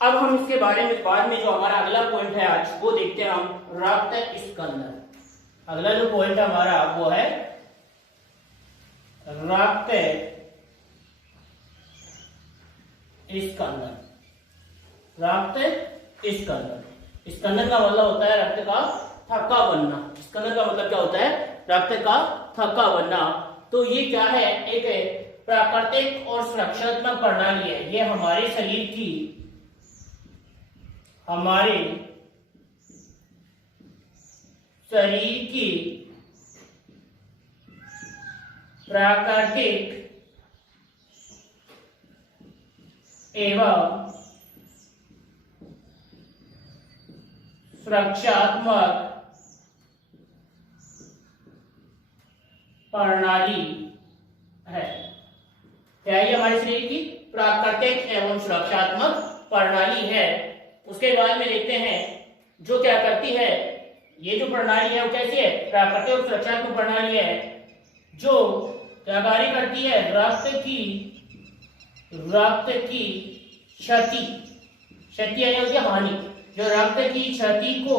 अब हम इसके बारे में बाद में जो हमारा अगला पॉइंट है आज वो देखते हैं हम रक्त स्कंदन। अगला जो पॉइंट हमारा वो है रक्त स्कंदन। रक्त स्कंदन, स्कंदन का मतलब होता है रक्त का थक्का बनना। स्कंदन का मतलब क्या होता है? रक्त का थक्का बनना। तो ये क्या है? एक प्राकृतिक और सुरक्षात्मक प्रणाली है। ये हमारे शरीर की, हमारे शरीर की प्राकृतिक एवं सुरक्षात्मक प्रणाली है। क्या है? हमारे शरीर की प्राकृतिक एवं सुरक्षात्मक प्रणाली है। उसके बाद में देखते हैं जो क्या करती है। ये जो प्रणाली है वो कैसी है? प्राकृतिक और सुरक्षात्मक प्रणाली है जो क्या कार्य करती है? रक्त की क्षति, क्षति यानी होती है हानि। जो रक्त की क्षति को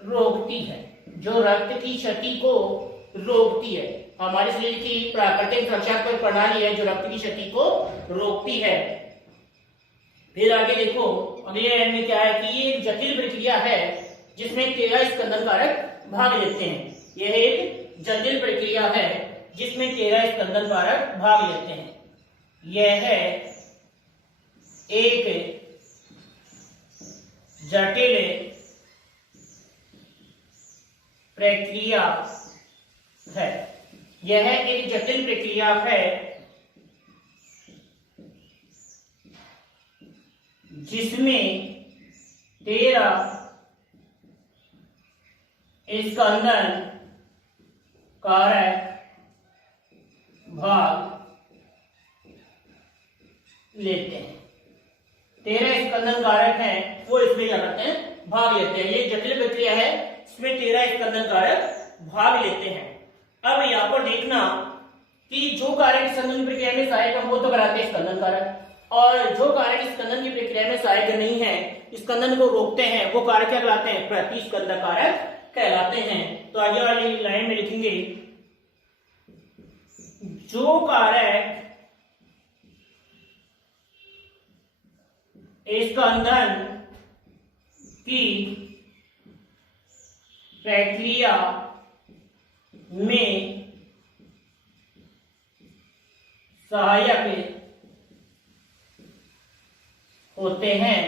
रोकती है, जो रक्त की क्षति को रोकती है। हमारे शरीर की प्राकृतिक सुरक्षात्मक प्रणाली है जो रक्त की क्षति को रोकती है। फिर आगे देखो, अगले लाइन में क्या है कि ये एक जटिल प्रक्रिया है जिसमें 13 स्कंदन कारक भाग लेते हैं। यह एक जटिल प्रक्रिया है जिसमें 13 स्कंदन कारक भाग लेते हैं। यह है एक जटिल प्रक्रिया है। यह एक जटिल प्रक्रिया है जिसमें 13 स्कंदन कारक भाग लेते हैं। 13 स्कंदन कारक हैं वो इसमें क्या करते हैं? भाग लेते हैं। ये जटिल प्रक्रिया है, इसमें 13 स्कंदन कारक भाग लेते हैं। अब यहाँ पर देखना कि जो कारक स्कंदन की प्रक्रिया में सहायक है वो तो कराते हैं स्कंदन कारक, और जो कारक स्कंदन की प्रक्रिया में सहायक नहीं है, स्कंदन को रोकते हैं, वो कारक क्या कहलाते हैं? प्रतिस्कंदक कारक कहलाते हैं। तो आगे वाली लाइन में लिखेंगे जो कारक स्कंदन की प्रक्रिया में सहायक होते हैं,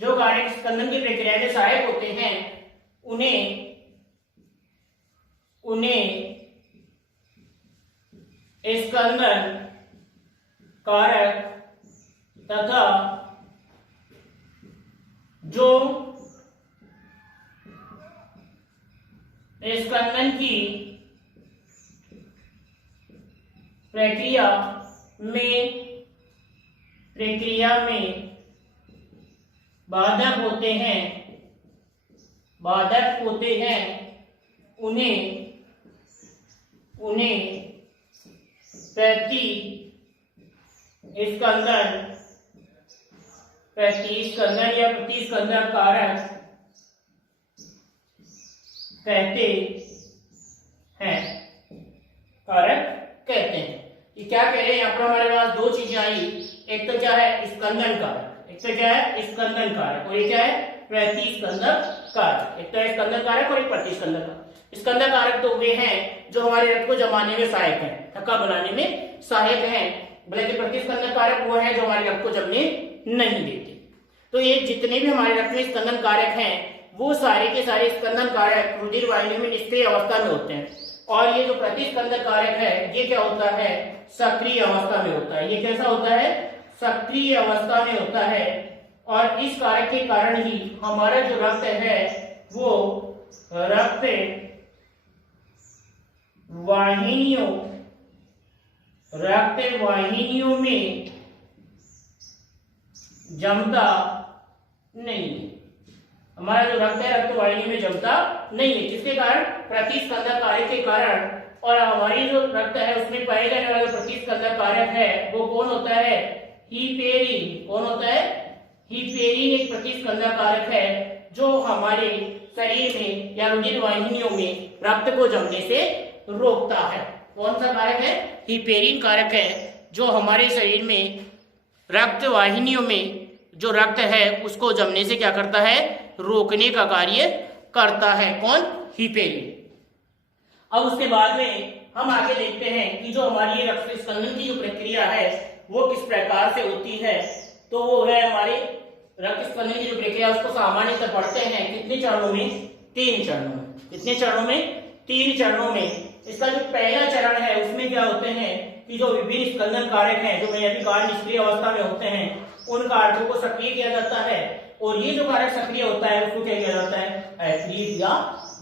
जो कारक स्कंदन की प्रक्रिया में सहायक होते हैं उन्हें स्कंदन कारक तथा जो स्कंदन की प्रक्रिया में बाधक होते हैं उन्हें प्रतिस्कंदन या प्रतिस्कंदक कारक कहते हैं। ये क्या कह रहे हैं? यहाँ पर हमारे पास दो चीजें आई। एक तो क्या है? स्कंदन कारक। एक तो क्या है? स्कंदन कारक। और ये क्या है? प्रतिस्कंदक कारक। एक तो है स्कंदन कारक और एक प्रतिस्कंदक कारक। स्कंदन कारक तो वे हैं जो हमारे रक्त को जमाने में सहायक है, थक्का बनाने में सहायक है, बल्कि प्रतिस्कंदन कारक वो है जो हमारे रक्त को जमने नहीं देते। तो ये जितने भी हमारे रक्त में स्कंदन कारक हैं वो सारे के सारे स्कंदन कारक रुधिर वाहिनी में निष्क्रिय अवस्था में होते हैं, और ये जो प्रतिस्कंदक कारक है ये क्या होता है? सक्रिय अवस्था में होता है। ये कैसा होता है? सक्रिय अवस्था में होता है। और इस कारक के कारण ही हमारा जो रक्त है वो रक्त वाहिनियों में जमता नहीं है। हमारा जो रक्त है रक्त वाहिनी में जमता नहीं है, जिसके कारण प्रतिस्कंदक कारक के कारण और हमारी जो रक्त है उसमें पाए जाने वाला प्रतिस्कंदक कारक है वो कौन होता है? हीपेरिन। कौन होता है? हीपेरिन एक प्रतिस्कंदक कारक है जो हमारे शरीर में या रुधिर वाहिनियों में रक्त को जमने से रोकता है। कौन सा कारक है? हीपेरिन कारक है जो हमारे शरीर में रक्त वाहिनियों में जो रक्त है उसको जमने से क्या करता है? रोकने का कार्य करता है। कौन? हीपेरिन। अब उसके बाद में हम आगे देखते हैं कि जो हमारी रक्त स्कंदन की जो प्रक्रिया है वो किस प्रकार से होती है। तो वो है हमारे रक्त स्कंदन की जो प्रक्रिया उसको सामान्यतः पढ़ते हैं कितने चरणों में? 3 चरणों में। कितने चरणों में? 3 चरणों में। इसका जो पहला चरण है उसमें क्या होते हैं कि जो विभिन्न स्कंदन कारक हैं जो मैयाभिकार निष्क्रिय अवस्था में होते हैं उन कारकों को सक्रिय किया जाता है और ये जो कारक सक्रिय होता है उसको क्या किया जाता है? सक्रिय किया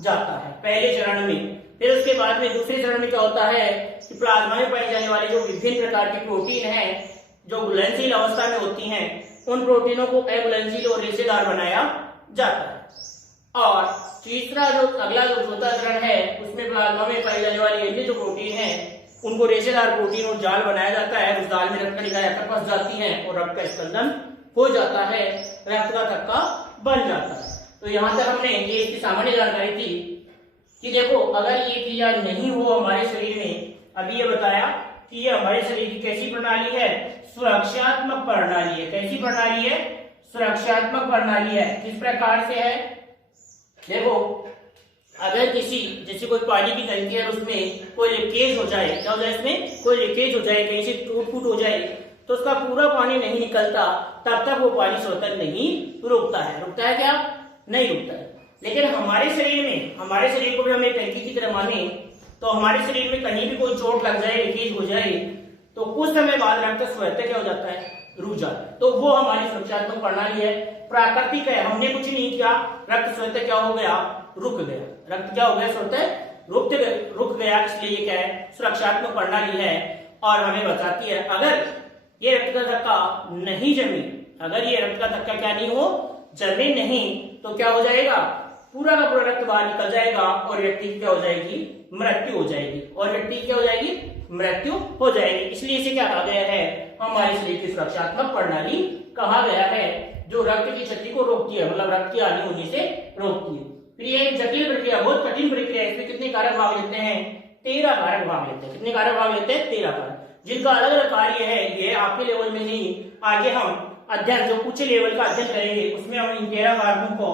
जाता है पहले चरण में। फिर उसके बाद में दूसरे चरण में क्या होता है कि प्लाज्मा में पाए जाने वाले जो विभिन्न प्रकार के प्रोटीन हैं जो घुलनशील अवस्था में होती हैं उन प्रोटीनों को अघुलनशील और रेशेदार बनाया जाता है। और तीसरा जो अगला जो चौथा चरण है उसमें प्लाज्मा में पाई जाने वाली अन्य जो प्रोटीन है उनको रेशेदार प्रोटीन और जाल बनाया जाता है। उस जाल में रक्त कणिकाएं आकर फंस जाती हैं और रक्त का स्कंदन हो जाता है, रक्त का थक्का बन जाता है। तो यहाँ तक हमने ये इसकी सामान्य जानकारी थी कि देखो अगर ये क्रिया नहीं हो हमारे शरीर में, अभी ये बताया कि ये हमारे शरीर की कैसी प्रणाली है? सुरक्षात्मक प्रणाली है। कैसी प्रणाली है? सुरक्षात्मक प्रणाली है। किस प्रकार से है? देखो अगर किसी जैसे कोई पानी की टंकी है उसमें कोई लीकेज हो जाए, क्या हो जाए? इसमें कोई लीकेज हो जाए, कहीं से टूट फूट हो जाए तो उसका पूरा पानी नहीं निकलता, तब तक वो पानी स्वतः नहीं रुकता है। रुकता है क्या? नहीं रुकता है। लेकिन हमारे शरीर में, हमारे शरीर को भी हम एक टंकी की तरह माने तो हमारे शरीर में कहीं भी कोई चोट लग जाए, लीकेज हो जाए तो कुछ समय बाद रक्त स्वतः क्या हो जाता है? रुक जाता है। तो वो हमारी सुरक्षात्मक प्रणाली है, प्राकृतिक है। हमने कुछ नहीं किया, रक्त स्वतः क्या हो गया? रुक गया। रक्त क्या हो गया? स्वतः रुक गया। इसलिए ये क्या है? सुरक्षात्मक प्रणाली है और हमें बताती है अगर ये रक्त का धक्का नहीं जमे, अगर ये रक्त का धक्का क्या नहीं हो? जमे नहीं, तो क्या हो जाएगा? पूरा का पूरा रक्त बाहर निकल जाएगा और व्यक्ति की क्या हो जाएगी? मृत्यु हो जाएगी। और व्यक्ति की क्या हो जाएगी? मृत्यु हो जाएगी। इसलिए इसे क्या कहा गया है? हमारे शरीर की सुरक्षात्मक प्रणाली कहा गया है जो रक्त की क्षति को रोकती है, मतलब रक्त की हानि होने से रोकती है। फिर ये एक जटिल प्रक्रिया, बहुत कठिन प्रक्रिया है। इसमें कितने कारक भाग लेते हैं? 13 कारक भाग लेते हैं। कितने कारक भाग लेते हैं? 13 कारक, जिनका अलग अलग कार्य है। ये आपके लेवल में नहीं, आगे हम अध्ययन जो उच्च लेवल का अध्ययन करेंगे उसमें हम इन 13 कारकों को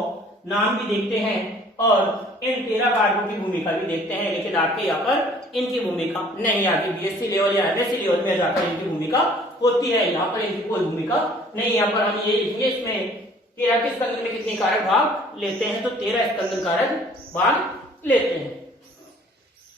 नाम भी देखते हैं और इन 13 कारकों की भूमिका भी देखते हैं। लेकिन आपके यहाँ पर इनकी भूमिका नहीं आती। बीएससी लेवल या एमएससी लेवल में जाकर इनकी भूमिका होती है, यहाँ पर इनकी कोई भूमिका नहीं। यहाँ पर हम ये लिखेंगे इसमें 13 के स्कंदन में कितने कारक भाग लेते हैं? तो 13 स्कंदन कारक भाग लेते हैं।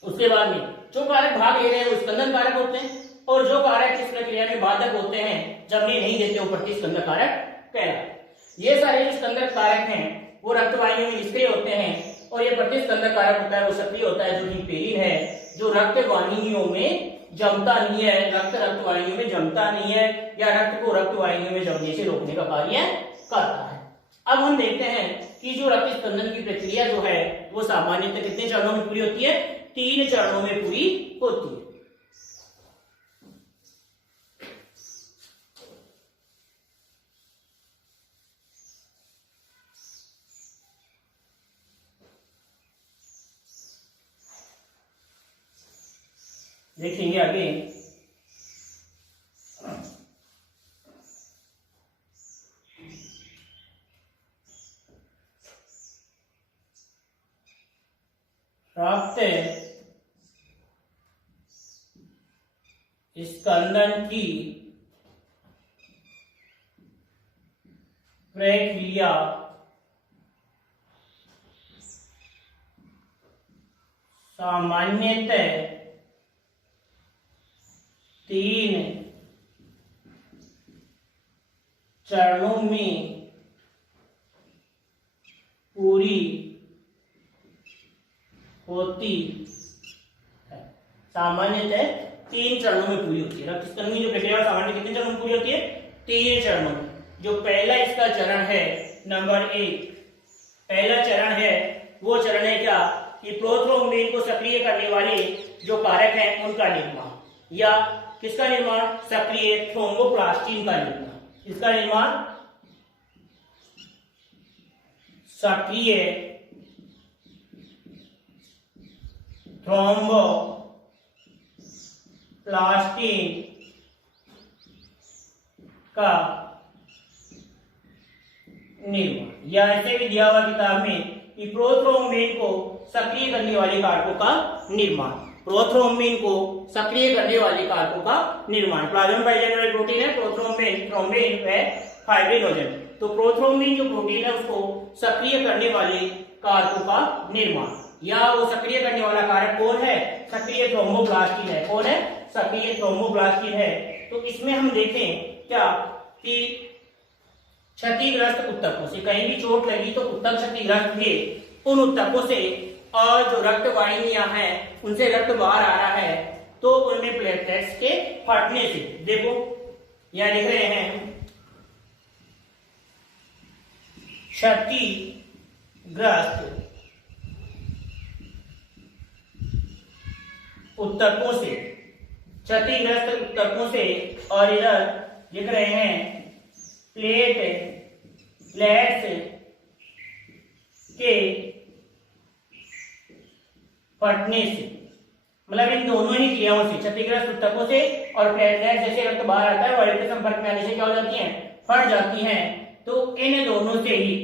उसके बाद में जो कारक भाग ले रहे हैं वो स्कंदन कारक होते हैं और जो कारक इस प्रक्रिया में बाधक होते हैं, जमने नहीं देते, वो प्रतिस्कंदक कारक कहलाते। ये सारे जो स्कंदक कारक हैं वो रक्त वाहिनियों में निष्क्रिय होते हैं और ये प्रतिस्कंदक कारक होता है वो सक्रिय होता है, जो हीपेरिन है, जो रक्त वाहिनियों में जमता नहीं है। रक्त वाहिनियों में जमता नहीं है या रक्त को रक्त वाहिनियों में जमने से रोकने का कार्य करता है। अब हम देखते हैं कि जो रक्त स्कंदन की प्रक्रिया जो है वो सामान्यतः कितने चरणों में पूरी होती है? 3 चरणों में पूरी होती है। देखेंगे आगे। रक्त स्कंदन की प्रक्रिया सामान्यतः 3 चरणों में पूरी होती है। सामान्यतः 3 चरणों में पूरी होती है। रक्त स्कंदन की जो प्रक्रिया सामान्य कितने चरणों में पूरी होती है? 3 चरणों में। जो पहला इसका चरण है नंबर 1, पहला चरण है वो चरण है क्या कि प्रोथ्रोम्बेन को सक्रिय करने वाले जो कारक हैं उनका निर्माण, या किसका निर्माण, सक्रिय थ्रोम्बोप्लास्टिन का निर्माण। इसका निर्माण सक्रिय थ्रोम्बोप्लास्टिन का निर्माण, या ऐसे भी दिया हुआ किताब में कि प्रोथ्रोम्बिन को सक्रिय करने वाले कारकों का निर्माण, प्रोथ्रोम्बिन को सक्रिय करने वाले कारकों का निर्माण। प्लाज्मा पाइजन वाले प्रोटीन है प्रोथ्रोम्बिन, थ्रोम्बिन व फाइब्रिनोजन। तो प्रोथ्रोम्बिन जो प्रोटीन है उसको सक्रिय करने वाले कारकों का निर्माण, या वो सक्रिय करने वाला कारक कौन है, सक्रिय थ्रोम्बोप्लास्टिन है। कौन है, सक्रिय थ्रोम्बोप्लास्टिन है। तो इसमें हम देखें क्या कि क्षतिग्रस्त ऊतकों से, कहीं भी चोट लगी तो ऊतक क्षतिग्रस्त हुए, उन ऊतकों से और जो रक्त वाहिनियां हैं उनसे रक्त बाहर आ रहा है, तो उनमें प्लेटलेट्स के फटने से, देखो यहां लिख रहे हैं, क्षतिग्रस्त ऊतकों से, क्षतिग्रस्त ऊतकों से, और इधर लिख रहे हैं प्लेटलेट्स के फटने से, मतलब इन दोनों ही क्रियाओं से, क्षतिग्रस्त ऊतकों से और प्लेटलेट्स जैसे रक्त बाहर आता है वायु के संपर्क में आने से क्या हो जाती हैं, फट जाती हैं। तो इन दोनों से ही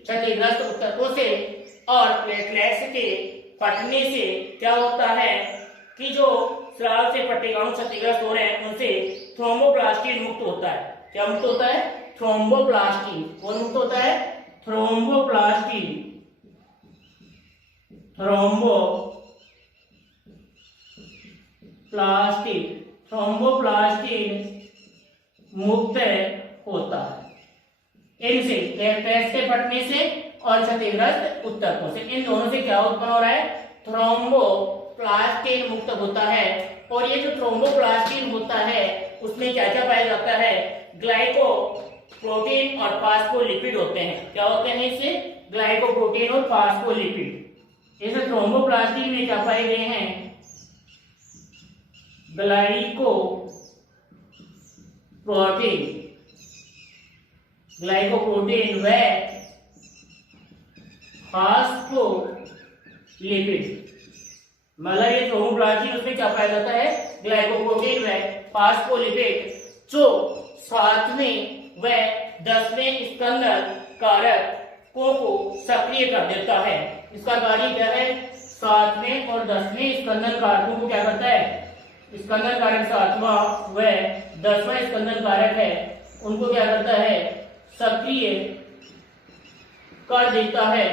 क्षतिग्रस्त ऊतकों से और प्लेटलेट्स के फटने से क्या होता है कि जो स्राव से पट्टिकाणु क्षतिग्रस्त हो रहे हैं उनसे थ्रोम्बोप्लास्टिन मुक्त होता है। क्या मुक्त होता है, थ्रोम्बोप्लास्टिन। कौन मुक्त होता है, थ्रोम्बोप्लास्टिन। थ्रोम्बोप्लास्टिन मुक्त होता है इनसे, प्लेटलेट्स के फटने से और क्षतिग्रस्त ऊतकों से। इन दोनों से क्या उत्पन्न हो रहा है, थ्रोम्बोप्लास्टिन मुक्त होता है। और ये जो थ्रोम्बोप्लास्टिन होता है उसमें क्या क्या पाया जाता है, ग्लाइकोप्रोटीन और फास्फोलिपिड होते हैं। क्या होते हैं इससे, ग्लाइकोप्रोटीन और फास्फोलिपिड। इस थ्रोम्बोप्लास्टिन में क्या पाए गए हैं, ग्लाइकोप्रोटीन व फास्फोलिपिड। मतलब ये थ्रोम्बोप्लास्टिन उसमें क्या पाया जाता है, ग्लाइकोप्रोटीन व फास्फोलिपिड, जो 7वें व 10वें स्कंदन कारकों को सक्रिय कर देता है। इसका कार्य क्या है, 7वें और 10वें स्कंदन कारकों को क्या करता है, स्कंदन कारक 7वां व 10वां स्कंदन कारक है उनको क्या करता है, सक्रिय कर देता है,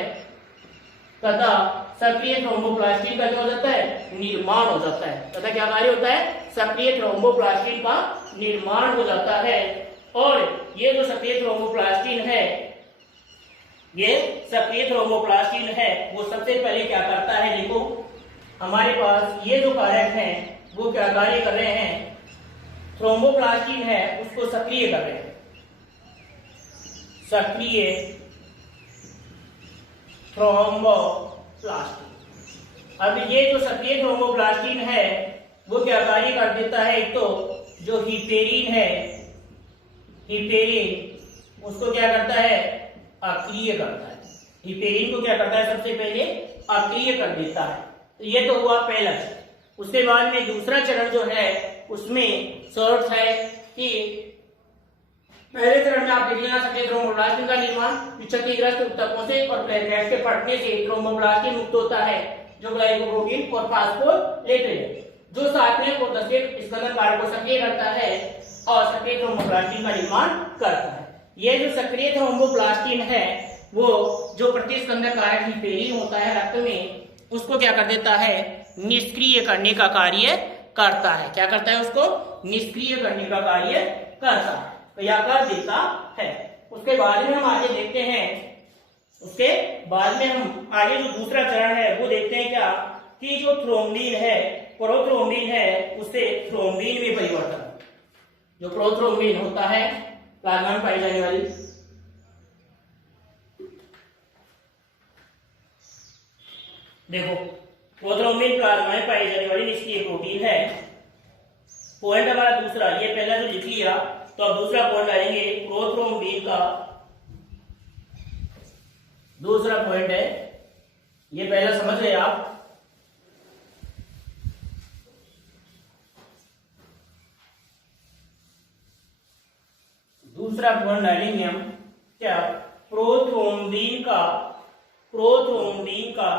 तथा सक्रिय थ्रोम्बोप्लास्टिन का क्या हो जाता है, निर्माण हो जाता है। तथा क्या कार्य होता है, सक्रिय थ्रोम्बोप्लास्टिन का निर्माण हो जाता है। और ये जो सक्रिय थ्रोम्बोप्लास्टिन है, वो सबसे पहले क्या करता है, देखो हमारे पास ये जो कारक हैं वो क्या कार्य कर रहे हैं, थ्रोम्बोप्लास्टिन है उसको सक्रिय कर रहे हैं, सक्रिय थ्रोम्बोप्लास्टिन। अब ये जो सक्रिय थ्रोम्बोप्लास्टिन है वो क्या कार्य कर देता है, एक तो जो हिपेरिन है, हिपेरिन उसको क्या करता है, अक्रिय करता है। हिपेरिन को क्या करता है, सबसे पहले अक्रिय कर देता है। तो ये तो हुआ पहला चरण। उसके बाद में दूसरा चरण जो है उसमें शर्त है कि पहले चरण में आप देख लेना, सक्रिय थ्रोम्बोप्लास्टिन का निर्माण क्षतिग्रस्त ऊतकों से और प्लेटलेट्स के फटने से थ्रोम्बोप्लास्टिन मुक्त होता है, जो ग्लाइकोप्रोटीन और फास्फोलिपिड जो 7वें और 10वें स्कंदन कारक को सक्रिय करता है और सक्रिय थ्रोम्बोप्लास्टिन का निर्माण करता है। ये जो सक्रिय थ्रोम्बोप्लास्टिन है वो जो प्रतिस्कंदन कारक हिपेरिन होता है रक्त में, उसको क्या कर देता है, निष्क्रिय करने का कार्य करता है। क्या करता है, उसको निष्क्रिय करने का कार्य करता है, तो या कर देता है। उसके बाद में हम आगे देखते हैं, उसके बाद में हम आगे जो दूसरा चरण है वो देखते हैं क्या कि जो थ्रोम्बिन है, प्रोथ्रोम्बिन है, उससे थ्रोम्बिन में परिवर्तन। जो प्रोथ्रोम्बिन होता है प्लाज्मा में पाई जाने वाली, देखो प्रोथ्रोम्बिन प्लाज्मा में पाई जाने वाली निष्क्रिय प्रोटीन है। पॉइंट हमारा दूसरा, ये पहला जो लिख लिया, तो अब दूसरा पॉइंट आएंगे प्रोथ्रोम्बिन का। दूसरा पॉइंट है, ये पहला समझ गए आप। दूसरा पॉइंट डालेंगे हम क्या, प्रोथ्रोम्बिन का प्रोथ्रोम्बिन का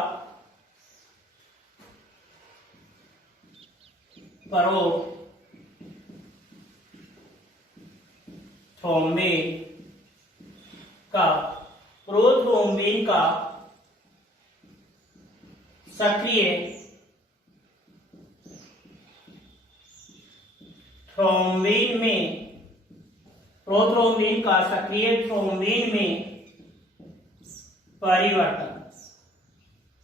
सक्रिय थ्रोम्बिन में प्रोथ्रोम्बिन का सक्रिय थ्रोम्बिन में परिवर्तन,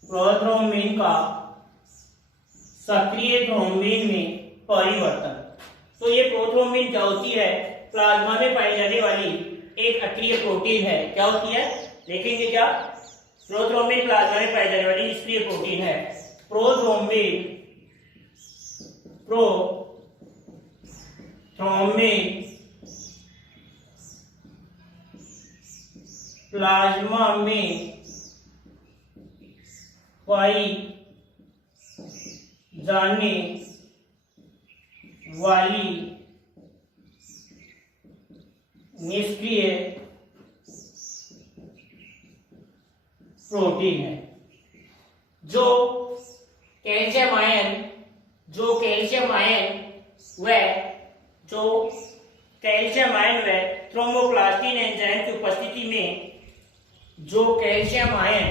प्रोथ्रोम्बिन का सक्रिय थ्रोम्बिन में परिवर्तन। तो ये प्रोथ्रोम्बिन क्या होती है, प्लाज्मा में पाई जाने वाली एक अक्रिय प्रोटीन है। क्या होती है देखेंगे क्या, प्रोथ्रोम्बिन प्लाज्मा में पाई जाने वाली निष्क्रिय प्रोटीन है। प्रोथ्रोम्बिन प्लाज्मा में पाई जाने वाली निष्क्रिय प्रोटीन है। जो कैल्शियम आयन व थ्रोम्बोप्लास्टिन एंजाइम की उपस्थिति में जो कैल्शियम आयन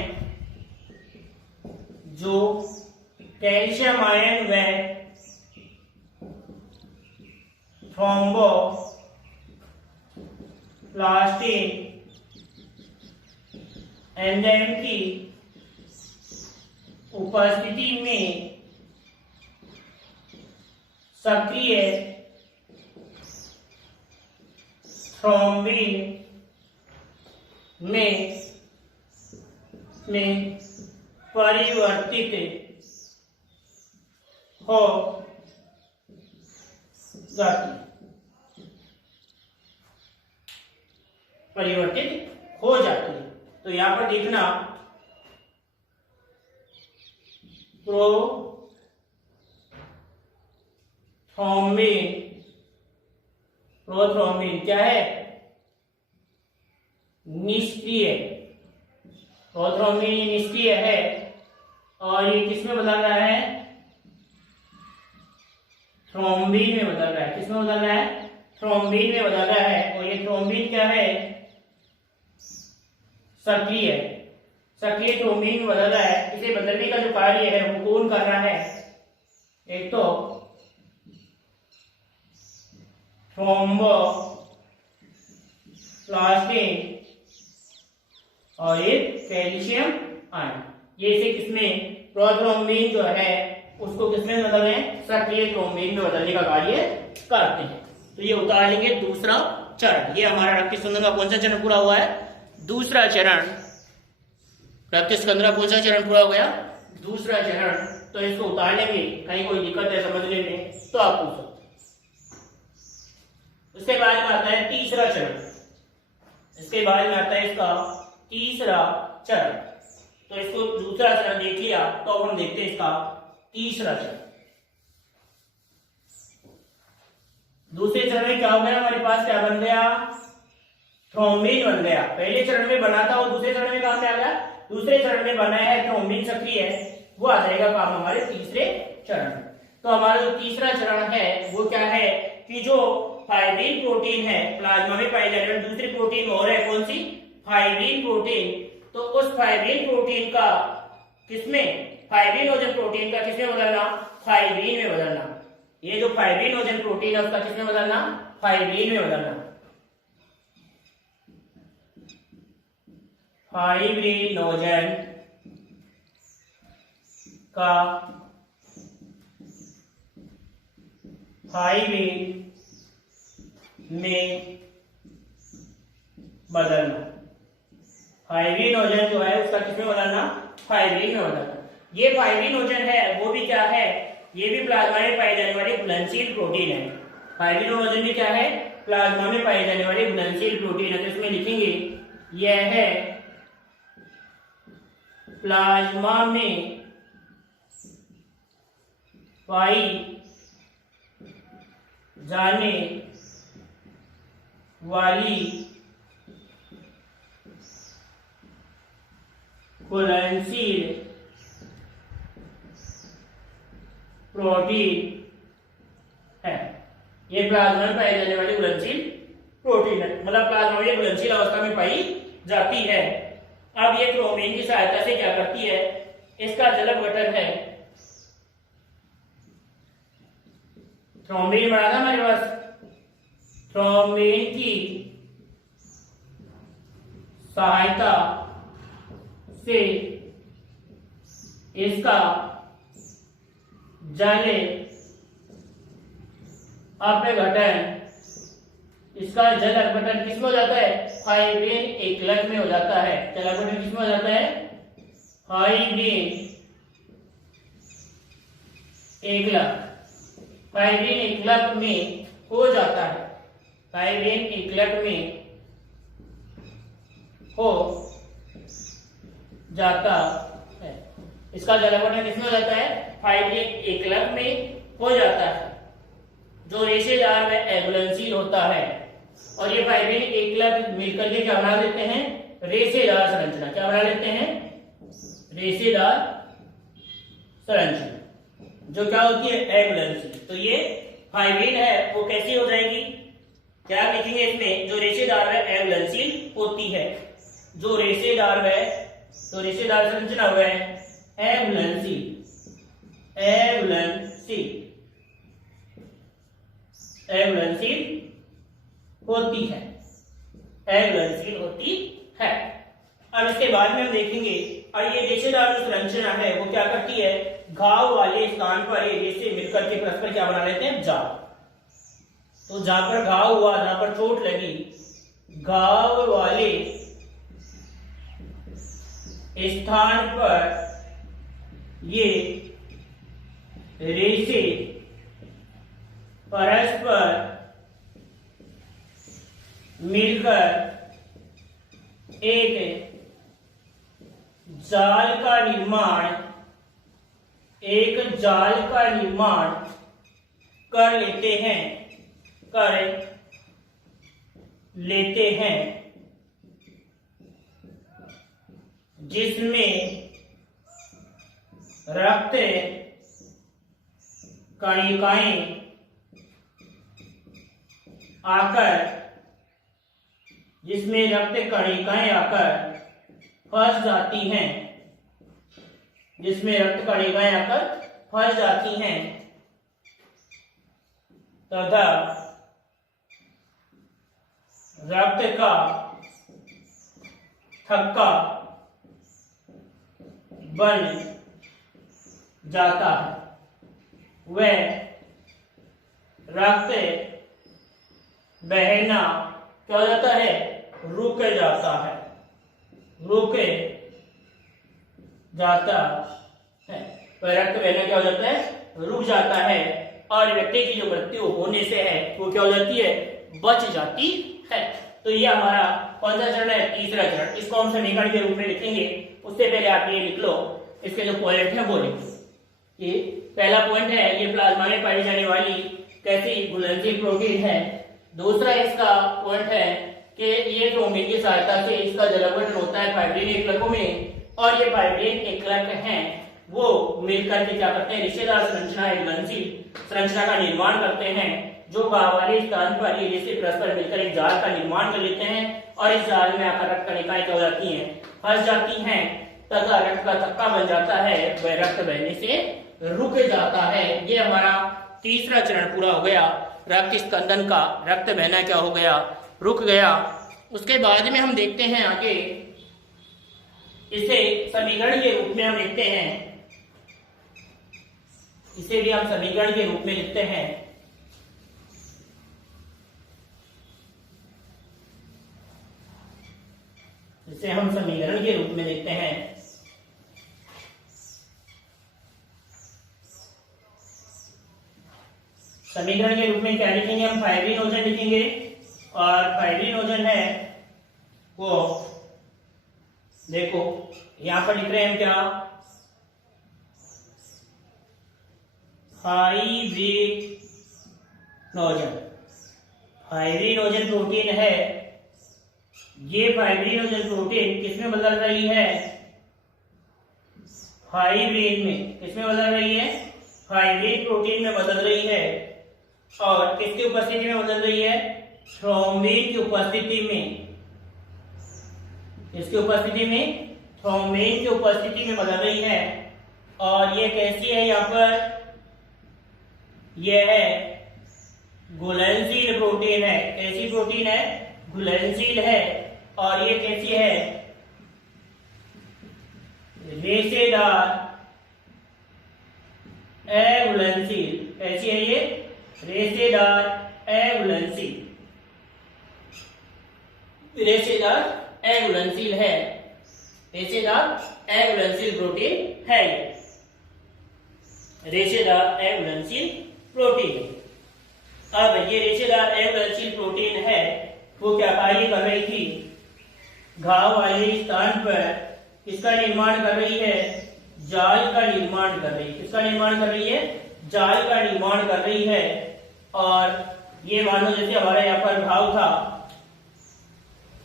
व थ्रोम्बोप्लास्टिन एंजाइम की उपस्थिति में सक्रिय थ्रोम्बिन में परिवर्तित हो जाती है। तो यहां पर देखना, प्रोथ्रोम्बिन क्या है, निष्क्रिय। प्रोथ्रोम्बिन निष्क्रिय है और ये किसमें बदल रहा है, थ्रोम्बिन में बदल रहा है। किसमें बदल रहा है, थ्रोम्बिन में बदल रहा है। और ये थ्रोम्बिन क्या है, सक्रिय थ्रोम्बिन में बदल रहा है। इसे बदलने का जो कार्य है वो कौन कर रहा है, एक तो थ्रोम्बोप्लास्टिन और एक कैल्शियम आयन। ये इसे किसमें, प्रोथ्रोम्बिन जो है उसको किसमें बदल रहे हैं, सक्रिय थ्रोम्बिन में बदलने का कार्य करते हैं। तो ये उतार लेंगे दूसरा चरण। ये हमारा रक्त स्कंदन का कौन सा चरण पूरा हुआ है, दूसरा चरण। रक्त स्कंदन का कौन सा चरण पूरा हो गया, दूसरा चरण। तो इसको उतार लेंगे, कहीं कोई दिक्कत है समझने में तो आप पूछ सकते। उसके बाद में आता है तीसरा चरण। इसके बाद में आता है इसका तीसरा चरण। तो इसको दूसरा चरण देख लिया, तो अब हम देखते हैं इसका तीसरा चरण। दूसरे चरण में क्या हो गया, हमारे पास क्या बन गया, थ्रोम्बिन बन गया। पहले चरण में बना था और दूसरे चरण में कहां से आ गया, दूसरे चरण में बना है थ्रोम्बिन सक्रिय है, वो आ जाएगा काम हमारे तीसरे चरण में। तो हमारा जो तीसरा चरण है वो क्या है कि जो फाइब्रिन प्रोटीन है प्लाज्मा में पाई जाने वाली दूसरी प्रोटीन और है कौन सी, फाइब्रिन प्रोटीन। तो उस फाइब्रिन प्रोटीन का किसमें, फाइब्रिनोजन प्रोटीन का किसमें बदलना, फाइब्रिन में बदलना। ये जो फाइब्रिनोजन प्रोटीन है उसका किसमें बदलना, फाइब्रिन में बदलना। फाइब्रिनोजन का फाइब्रिन में बदलना। फाइब्रिनोजन जो है उसका किसमें बदलना, फाइब्रिन में बदलना। ये फाइब्रिनोजन है वो भी क्या है, ये भी प्लाज्मा में पाए जाने वाले घुलनशील प्रोटीन है। फाइब्रिनोजन भी क्या है, प्लाज्मा में पाए जाने वाले घुलनशील प्रोटीन है। तो इसमें लिखेंगे यह है प्लाज्मा में पाई जाने वाली घुलनशील प्रोटीन है। ये प्लाज्मा में पाई जाने वाली घुलनशील प्रोटीन है, मतलब प्लाज्मा में घुलनशील अवस्था में पाई जाती है। अब ये थ्रोम्बिन की सहायता से क्या करती है, इसका जलक गठन है। थ्रोम्बिन बना था हमारे पास, थ्रोम्बिन की सहायता से इसका जल अपघटन, इसका जल अपघटन किसमें हो जाता है, फाइब्रिन एकलक में हो जाता है। जल अपघटन किसमें हो जाता है, फाइब्रिन एकलक, फाइब्रिन एकलक में हो जाता है, फाइब्रिन एकलक में हो जाता है। इसका जल अपघटन किसमें हो जाता है, फाइब्रिन एकलक में हो जाता है, जो रेशेदार व एघुलनशील होता है। और ये फाइब्रिन एकलक मिलकर के क्या बना देते हैं, रेशेदार संरचना। क्या बना लेते हैं, रेशेदार संरचना, जो क्या होती है, एघुलनशील। तो ये फाइब्रिन है वो कैसी हो जाएगी, क्या लिखेंगे इसमें, जो रेशेदार व एघुलनशील होती है, जो रेशेदार व, तो रेशेदार संरचना हुआ है एघुलनशील, एघुलनशील, एघुलनशील होती है, एघुलनशील होती है। अब इसके बाद में हम देखेंगे, और ये रेशेदार जो संरचना है वो क्या करती है, घाव वाले स्थान पर ये रेशे मिलकर के परस्पर क्या बना लेते हैं, जाल। तो जहां पर घाव हुआ, जहां पर चोट लगी, घाव वाले स्थान पर ये रेशे परस्पर मिलकर एक जाल का निर्माण, एक जाल का निर्माण कर लेते हैं, कर लेते हैं, जिसमें रक्त कणिकाएं आकर, जिसमें रक्त कणिकाएं आकर फंस जाती हैं, जिसमें रक्त कणिकाएं आकर फंस जाती हैं, तथा रक्त का थक्का बन जाता है, वह रक्त बहना क्या हो जाता है, रुक जाता है, रुक जाता है, वह रक्त बहना क्या हो जाता है, रुक जाता है, और व्यक्ति की जो मृत्यु होने से है वो क्या हो जाती है, बच जाती है। तो ये हमारा कौन सा चरण है, तीसरा चरण। इसको हम समीकरण के रूप में लिखेंगे। उससे पहले आप ये लिख लो, इसके जो पॉइंट है वो लिखो। ये पहला पॉइंट है, ये प्लाज्मा में पाई जाने वाली कैसी घुलनशील प्रोटीन है। दूसरा इसका पॉइंट है कि ये थ्रोम्बिन की सहायता से इसका जल अपघटन होता है फाइब्रिन एकलकों में, और ये फाइब्रिन एकलक हैं वो मिलकर के क्या करते हैं, रिश्तेदार संरचना, एक घुलनशील संरचना का निर्माण करते हैं, जो घाव वाले स्थान पर ये रेशे परस्पर मिलकर एक जाल का निर्माण कर लेते हैं, और इस जाल में आकर रक्त कणिकाएं क्या हो जाती हैं, फंस जाती हैं, तथा रक्त का थक्का बन जाता है, वह रक्त बहने से रुक जाता है। ये हमारा तीसरा चरण पूरा हो गया, रक्त स्कंदन का। रक्त बहना क्या हो गया, रुक गया। उसके बाद में हम देखते हैं आगे, इसे समीकरण के रूप में हम लिखते हैं, इसे भी हम समीकरण के रूप में लिखते हैं। इसे हम समीकरण के रूप में लिखते हैं। समीकरण के रूप में क्या लिखेंगे हम, फाइब्रिन ओजन लिखेंगे। और फाइब्रिन ओजन है वो देखो यहां पर लिख रहे हैं हम क्या, फाइब्रिनोजन। फाइब्रिनोजन प्रोटीन है। ये फाइब्रिनोजन प्रोटीन किसमें बदल रही है, फाइब्रिन में। किसमें बदल रही है, फाइब्रिन प्रोटीन में बदल रही है। और किसकी उपस्थिति में बदल रही है, थ्रोम्बिन की उपस्थिति में। इसकी उपस्थिति में, थ्रोम्बिन की उपस्थिति में बदल रही है। और ये कैसी है, यहाँ पर यह है घुलनशील प्रोटीन है। कैसी प्रोटीन है, घुलनशील है। और ये कैसी है, रेशेदार अघुलनशील। कैसी है ये, रेशेदार अघुलनशील। रेशेदार अघुलनशील है, रेशेदार अघुलनशील प्रोटीन है ये, रेशेदार अघुलनशील प्रोटीन। अब ये रेशेदार अघुलनशील प्रोटीन है वो क्या कार्य कर रही थी, घाव वाले स्थान पर किसका निर्माण कर रही है, जाल का निर्माण कर रही है। किसका निर्माण कर रही है, जाल का निर्माण कर रही है। और ये मानो जैसे हमारे यहाँ पर घाव था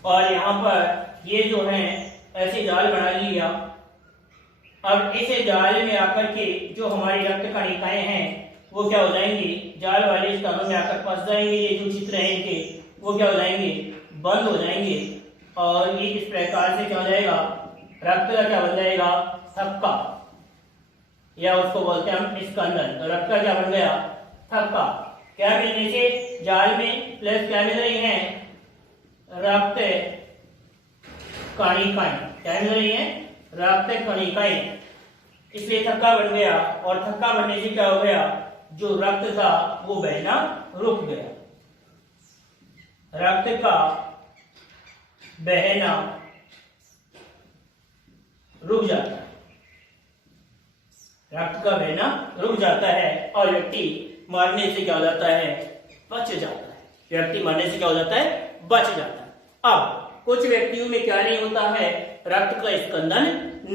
और यहाँ पर ये जो है ऐसे जाल बना लिया। अब इस जाल में आकर के जो हमारी रक्त कणिकाएं हैं वो क्या हो जाएंगी, जाल वाले स्थानों में आकर फंस जाएंगे। ये जो चित्र है इनके वो क्या हो जाएंगे, बंद हो जाएंगे। और ये इस प्रकार से क्या हो जाएगा, रक्त का क्या बन जाएगा, थक्का, या उसको बोलते हैं हम स्कंदन। तो रक्त का क्या बन गया, थक्का। क्या मिलने से, जाल में प्लस क्या मिल रही है, रक्त कणिकाएं। क्या मिल रही है, रक्त कणिकाएं। इसलिए थक्का बन गया। और थक्का बनने से क्या हो गया, जो रक्त था वो बहना रुक गया। रक्त का बहना रुक जाता है, रक्त का बहना रुक जाता है। और व्यक्ति मरने से क्या हो जाता है, बच जाता है। व्यक्ति मरने से क्या हो जाता है, बच जाता है। अब कुछ व्यक्तियों में क्या नहीं होता है, रक्त का स्कंदन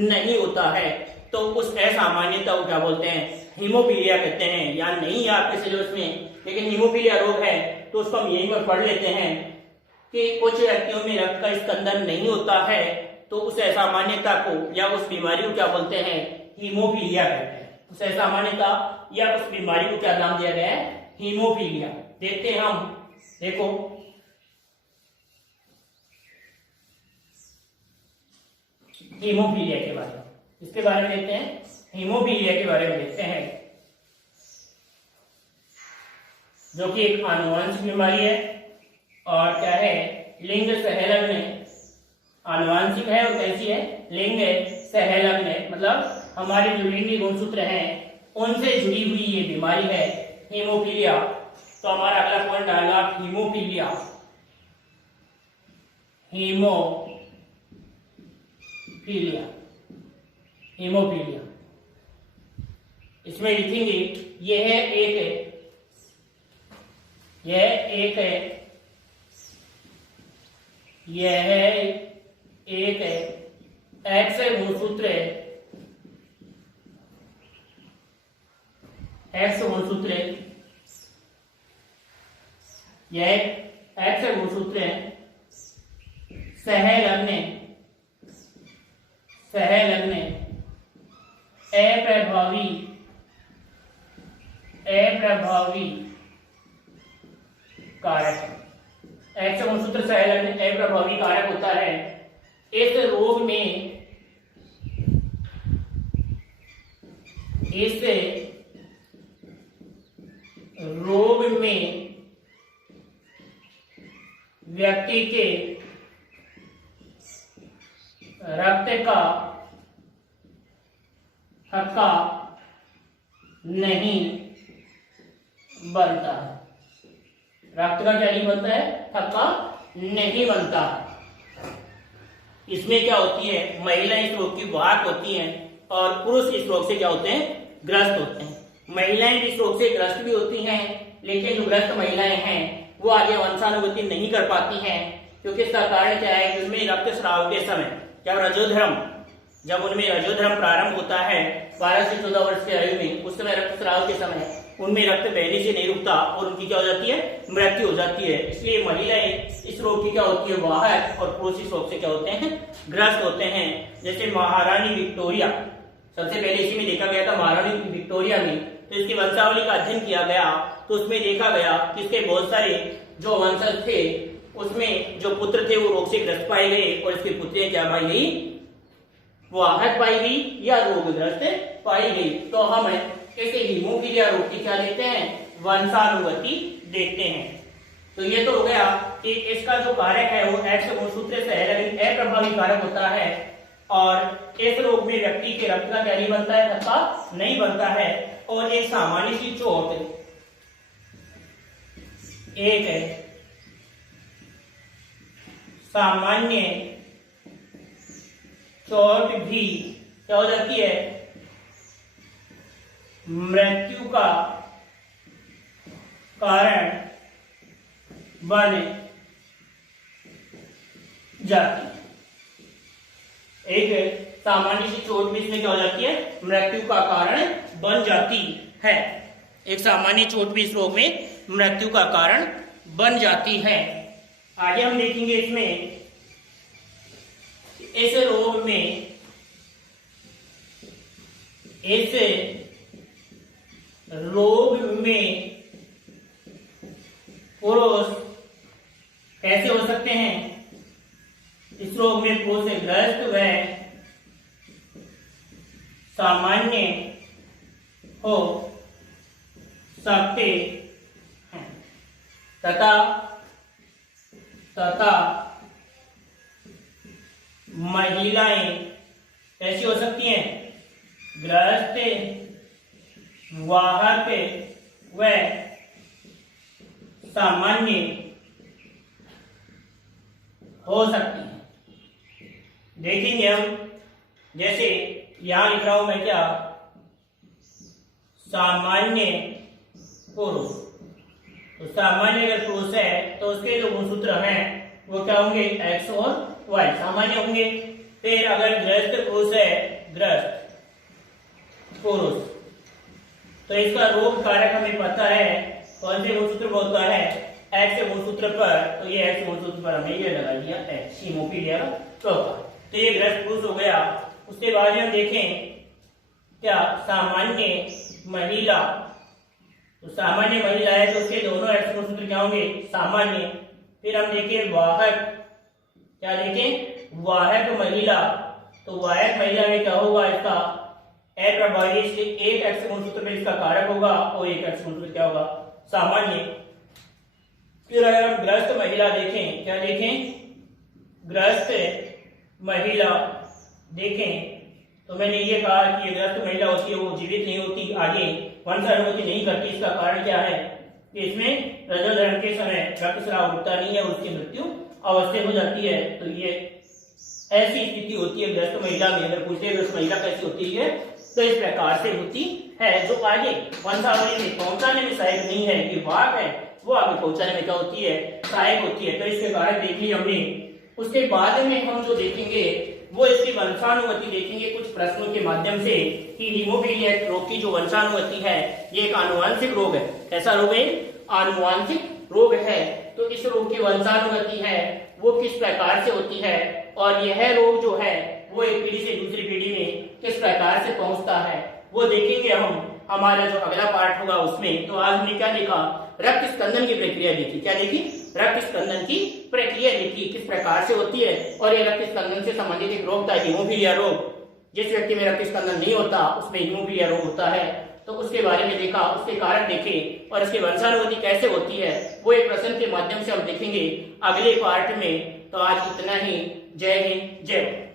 नहीं होता है। तो उस असामान्यता को क्या बोलते हैं, हीमोफीलिया कहते हैं। या नहीं है आपके सिलेबस में, लेकिन हीमोफीलिया रोग है तो उसको हम यहीं पर पढ़ लेते हैं कि कुछ व्यक्तियों में रक्त का स्कंदन नहीं होता है। तो उस असामान्यता को या उस बीमारी को क्या बोलते हैं, हीमोफीलिया कहते हैं। उस असामान्यता या उस बीमारी को क्या नाम दिया गया है, हीमोफीलिया। देखते हैं हम, देखो हीमोफीलिया के बारे में, इसके बारे में देखते हैं। हीमोफीलिया के बारे में देखते हैं, जो कि एक आनुवंशिक बीमारी है। और क्या है, लिंग सहलग्न, आनुवंशिक है और कैसी है, लिंग सहलग्न। मतलब हमारे जो लिंगी गुणसूत्र हैं उनसे जुड़ी हुई ये बीमारी है हीमोफीलिया। तो हमारा अगला पॉइंट आएगा हीमोफीलिया। हीमोफीलिया, हीमोफीलिया इसमें लिखेंगे यह एक एक्स गुणसूत्र है। एक्स गुणसूत्र, यह एक्स गुणसूत्र है। सहलग्न अप्रभावी कारक। एक्स गुणसूत्र सहलग्न अप्रभावी कारक होता है। इस रोग में व्यक्ति के रक्त का थक्का नहीं बनता है। रक्त का क्या नहीं बनता है, थक्का नहीं बनता। इसमें क्या होती है, महिलाएं इस रोग की वाहक होती हैं और पुरुष इस रोग से क्या होते हैं, ग्रस्त होते हैं। महिलाएं इस रोग से ग्रस्त भी होती हैं लेकिन जो ग्रस्त महिलाएं हैं वो आगे वंशानुगति नहीं कर पाती हैं, क्योंकि इसका कारण क्या है कि उनमें रक्तस्राव के समय जब उनमें रजोधर्म प्रारंभ होता है 12 से 14 वर्ष की आयु में, उस समय रक्तस्राव के समय उनमें रक्त बहने से नहीं रुकता और उनकी क्या हो जाती है, मृत्यु हो जाती है। इसलिए महिलाएं इस रोग की क्या होती है, वाहक, और पुरुष इस रोग से क्या होते हैं, ग्रस्त होते हैं। जैसे महारानी विक्टोरिया, सबसे पहले इसी में देखा गया था महारानी विक्टोरिया में, तो इसकी वंशावली का अध्ययन किया गया तो उसमें देखा गया कि इसके बहुत सारे जो वंशज थे उसमें जो पुत्र थे वो रोग से ग्रस्त पाए गए और इसकी पुत्रियां क्या पाई गई, वाहक पाई गई या रोगग्रस्त पाई गई। तो हम ऐसे हीमोफीलिया रोग की क्या देते हैं, वंशानुगति देखते हैं। तो ये तो हो गया कि इसका जो कारक है वो एक्स गुणसूत्र से है, लेकिन अप्रभावी कारक होता है और इस रोग में व्यक्ति के रक्त का क्या नहीं बनता है, तथा नहीं बनता है। और एक सामान्य सी चोट, एक सामान्य चोट भी क्या हो जाती है, मृत्यु का कारण बन जाती है। एक सामान्य सी चोट भी इसमें क्या हो जाती है, मृत्यु का कारण बन जाती है। एक सामान्य चोट भी इस रोग में मृत्यु का कारण बन जाती है। आगे हम देखेंगे इसमें, इस रोग में पुरुष कैसे हो सकते हैं, इस रोग में पुरुष ग्रस्त व सामान्य हो सकते हैं तथा महिलाएं कैसी हो सकती हैं, ग्रस्त, वाहक व सामान्य हो सकती है। देखेंगे हम, जैसे यहां लिख रहा हूं मैं क्या, सामान्य पुरुष। तो सामान्य अगर पुरुष है तो उसके जो गुणसूत्र हैं वो क्या होंगे, एक्स और वाई सामान्य होंगे। फिर अगर ग्रस्त पुरुष है, ग्रस्त पुरुष, तो इसका रोग कारक हमें पता है, कौन से गुणसूत्र पर होता है, एक्स गुणसूत्र पर। तो ये एक्स गुणसूत्र पर हमने ये लगा दिया एक्स, हीमोफीलिया चौथा। तो ये ग्रस्त पुरुष हो गया। उसके बाद हम देखें क्या, सामान्य महिला। तो सामान्य महिला है तो उसके दोनों एक्स गुणसूत्र क्या होंगे, सामान्य। फिर हम देखें वाहक, क्या देखें, वाहक महिला। तो वाहक महिला में क्या होगा, इसका अप्रभावी, एक एक्स गुणसूत्र पे इसका कारक होगा और एक एक्स गुणसूत्र क्या होगा, सामान्य। फिर अगर हम ग्रस्त महिला देखें, क्या देखें, ग्रस्त महिला देखें, तो मैंने ये कहा कि ये ग्रस्त महिला होती है वो जीवित नहीं होती, आगे वंशानुगति नहीं करती। इसका कारण क्या है कि इसमें रजोधर्म के समय रक्तस्राव रुकता नहीं है, उसकी मृत्यु अवश्य हो जाती है। तो ये ऐसी स्थिति होती है ग्रस्त महिला में। अगर पूछे ग्रस्त महिला कैसी होती है तो इस प्रकार से होती है, जो आगे वंशावली में पहुंचाने में सहायक नहीं है, कि वाहक है वो आगे पहुंचाने में क्या होती है, सहायक होती है। तो इसके कारण देख ली हमने। उसके बाद में हम जो देखेंगे वो इसकी वंशानुगति देखेंगे कुछ प्रश्नों के माध्यम से, कि हीमोफीलिया रोग की जो वंशानुगति है ये एक आनुवांशिक रोग है। कैसा रोग है, आनुवांशिक रोग है। तो इस रोग की वंशानुगति है वो किस प्रकार से होती है, और यह रोग जो है वो एक पीढ़ी से दूसरी पीढ़ी में किस प्रकार से पहुंचता है, वो देखेंगे हम हमारा जो अगला पार्ट होगा उसमें। तो आज हमने क्या देखा, रक्त स्कंदन की प्रक्रिया देखी। क्या देखी, रक्त स्कंदन की प्रक्रिया देखी, किस प्रकार से होती है। और ये रक्त स्कंदन से संबंधित एक रोग था हीमोफीलिया रोग। जिस व्यक्ति में रक्त स्कंदन नहीं होता उसमें हीमोफीलिया रोग होता है। तो उसके बारे में देखा, उसके कारण देखे, और इसकी वंशानुगति कैसे होती है वो एक प्रश्न के माध्यम से हम देखेंगे अगले पार्ट में। तो आज इतना ही। जय हिंद, जय भारत।